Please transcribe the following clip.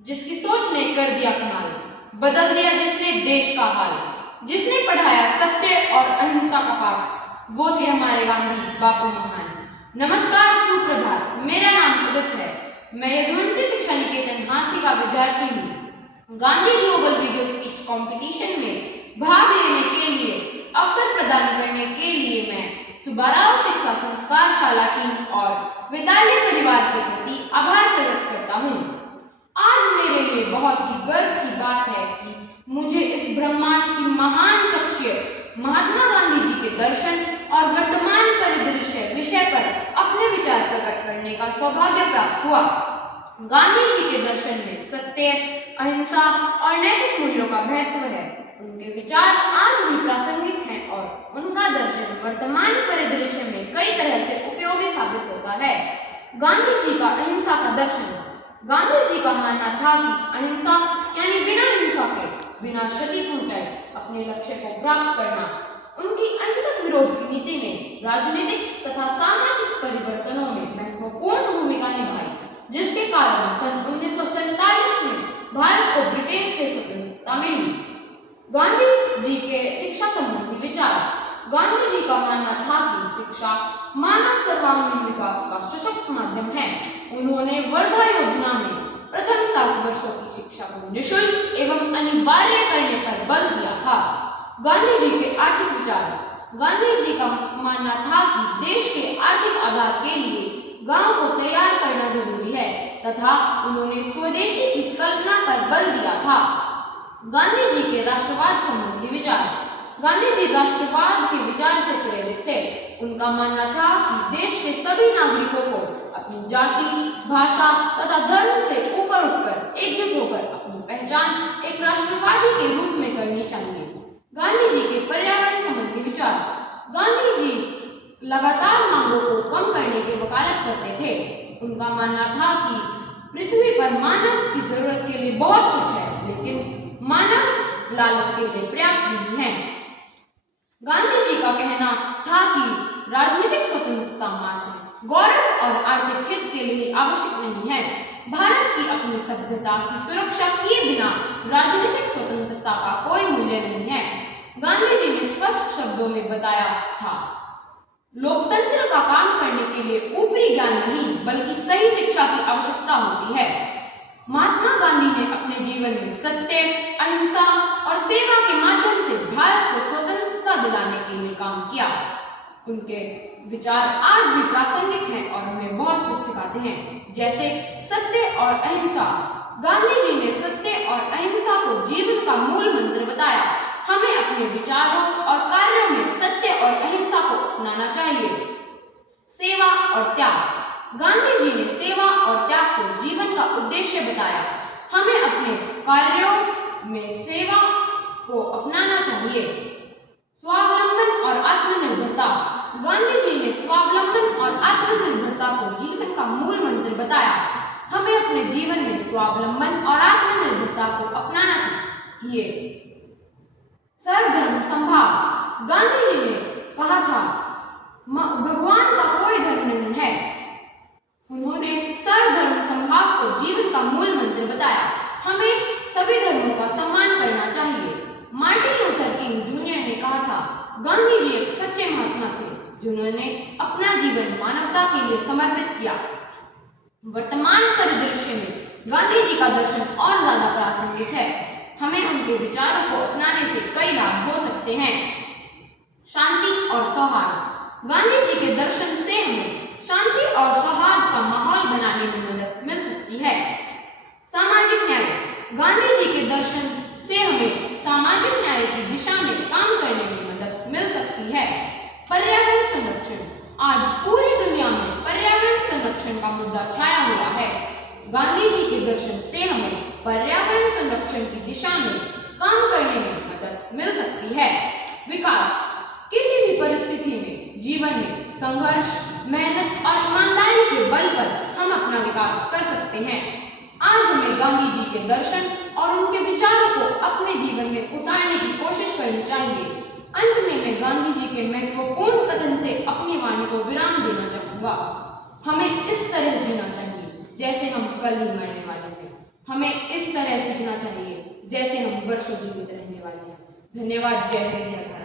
जिसकी सोच ने कर दिया कमाल, बदल दिया जिसने देश का हाल, जिसने पढ़ाया सत्य और अहिंसा का पाठ, वो थे हमारे गांधी बापू महान। नमस्कार, सुप्रभात। मेरा नाम उदित है। मैं यदुवंशी शिक्षा निकेतन हांसी का विद्यार्थी हूँ। Gandhi global video speech competition में भाग लेने के लिए अवसर प्रदान करने के लिए मैं सुब्बाराव शिक्षा संस्कार शाला टीम और विद्यालय परिवार के प्रति आभार प्रकट करता हूँ। आज मेरे लिए बहुत ही गर्व की बात है कि मुझे इस ब्रह्मांड की महान शख्सियत महात्मा गांधी जी के दर्शन और वर्तमान परिदृश्य विषय पर अपने विचार प्रकट करने का सौभाग्य प्राप्त हुआ। गांधी जी के दर्शन में सत्य, अहिंसा और नैतिक मूल्यों का महत्व है। उनके विचार आज भी प्रासंगिक हैं और उनका दर्शन वर्तमान परिदृश्य में कई तरह से उपयोगी साबित होता है। गांधी जी का अहिंसा का दर्शन। गांधी जी का मानना था कि अहिंसा यानी बिना हिंसा के, बिना क्षति पहुंचाए अपने लक्ष्य को प्राप्त करना। उनकी अहिंसक विरोध की नीति ने राजनीतिक तथा सामाजिक परिवर्तनों में महत्वपूर्ण भूमिका निभाई, जिसके कारण सन 1947 में भारत को ब्रिटेन से स्वतंत्रता मिली। गांधी जी के शिक्षा संबंधी विचार। गांधी जी का मानना था कि शिक्षा मानव सर्वांगीण विकास का सशक्त माध्यम है। उन्होंने वर्धा योजना में प्रथम 7 वर्षों की शिक्षा को निःशुल्क एवं अनिवार्य करने पर बल दिया था। गांधी जी के आर्थिक विचार। गांधी जी का मानना था कि देश के आर्थिक आधार के लिए गांव को तैयार करना जरूरी है तथा उन्होंने स्वदेशी की कल्पना पर बल दिया था। गांधी जी के राष्ट्रवाद संबंधी विचार। गांधी जी राष्ट्रवाद के विचार से प्रेरित थे। उनका मानना था कि देश के सभी नागरिकों को अपनी जाति, भाषा तथा धर्म से ऊपर उठकर एकजुट होकर अपनी पहचान एक राष्ट्रवादी के रूप में करनी चाहिए। गांधी जी के पर्यावरण संबंधी विचार। गांधी जी लगातार मांगों को कम करने की वकालत करते थे। उनका मानना था कि पृथ्वी पर मानव की जरूरत के लिए बहुत कुछ है, लेकिन मानव लालच के लिए पर्याप्त नहीं है। गांधी जी का कहना था कि राजनीतिक स्वतंत्रता मात्र गौरव और आर्थिक हित के लिए आवश्यक नहीं है। भारत की अपनी सभ्यता की सुरक्षा किए बिना राजनीतिक स्वतंत्रता का कोई मूल्य नहीं है। गांधी जी ने स्पष्ट शब्दों में बताया था, लोकतंत्र का काम करने के लिए ऊपरी ज्ञान नहीं बल्कि सही शिक्षा की आवश्यकता होती है। महात्मा गांधी ने अपने जीवन में सत्य, अहिंसा और सेवा के माध्यम से भारत को स्वतंत्रता दिलाने के लिए काम किया। उनके विचार आज भी प्रासंगिक हैं और हमें बहुत कुछ सिखाते हैं, जैसे सत्य और अहिंसा। गांधी जी ने सत्य और अहिंसा को जीवन का मूल मंत्र बताया। हमें अपने विचारों और कार्यों में सत्य और अहिंसा को अपनाना चाहिए। सेवा और त्याग। गांधी जी ने सेवा और त्याग को जीवन का उद्देश्य बताया। हमें अपने कार्यों में सेवा को अपनाना चाहिए। स्वावलंबन और आत्मनिर्भरता। गांधी जी ने स्वावलंबन और आत्मनिर्भरता को जीवन का मूल मंत्र बताया। हमें अपने जीवन में स्वावलंबन और आत्मनिर्भरता को अपनाना चाहिए। सर्वधर्म समभाव। गांधी जी ने कहा था, भगवान का कोई धर्म नहीं है। उन्होंने सर्वधर्म समभाव को जीवन का मूल मंत्र बताया। हमें सभी धर्मों का सम्मान करना चाहिए। मार्टिन लूथर किंग जूनियर ने कहा था, गांधी जी एक सच्चे महात्मा थे जिन्होंने अपना जीवन मानवता के लिए समर्पित किया। वर्तमान परिदृश्य में गांधी जी का दर्शन और ज्यादा प्रासंगिक है। हमें उनके विचारों को अपनाने से कई लाभ हो सकते हैं। शांति और सौहार्द। गांधी जी के दर्शन से हमें शांति और सौहार्द का माहौल बनाने में मदद मिल सकती है। सामाजिक न्याय। गांधी जी के दर्शन से हमें सामाजिक न्याय की दिशा में काम करने में मदद मिल सकती है। पर्यावरण संरक्षण। आज पूरी दुनिया में पर्यावरण संरक्षण का मुद्दा छाया हुआ है। गांधी जी के दर्शन से हमें पर्यावरण संरक्षण की दिशा में काम करने में मदद मिल सकती है। विकास। किसी भी परिस्थिति में जीवन में संघर्ष, मेहनत और ईमानदारी के बल पर हम अपना विकास कर सकते हैं। आज हमें गांधी जी के दर्शन और उनके विचारों को अपने जीवन में उतारने की कोशिश करनी चाहिए। अंत में मैं गांधी जी के महत्वपूर्ण कथन से अपनी वाणी को विराम देना चाहूंगा। हमें इस तरह जीना चाहिए जैसे हम कल ही मरने वाले हैं। हमें इस तरह सीखना चाहिए जैसे हम वर्षों जीवित रहने वाले हैं। धन्यवाद। जय हिंद, जय भारत।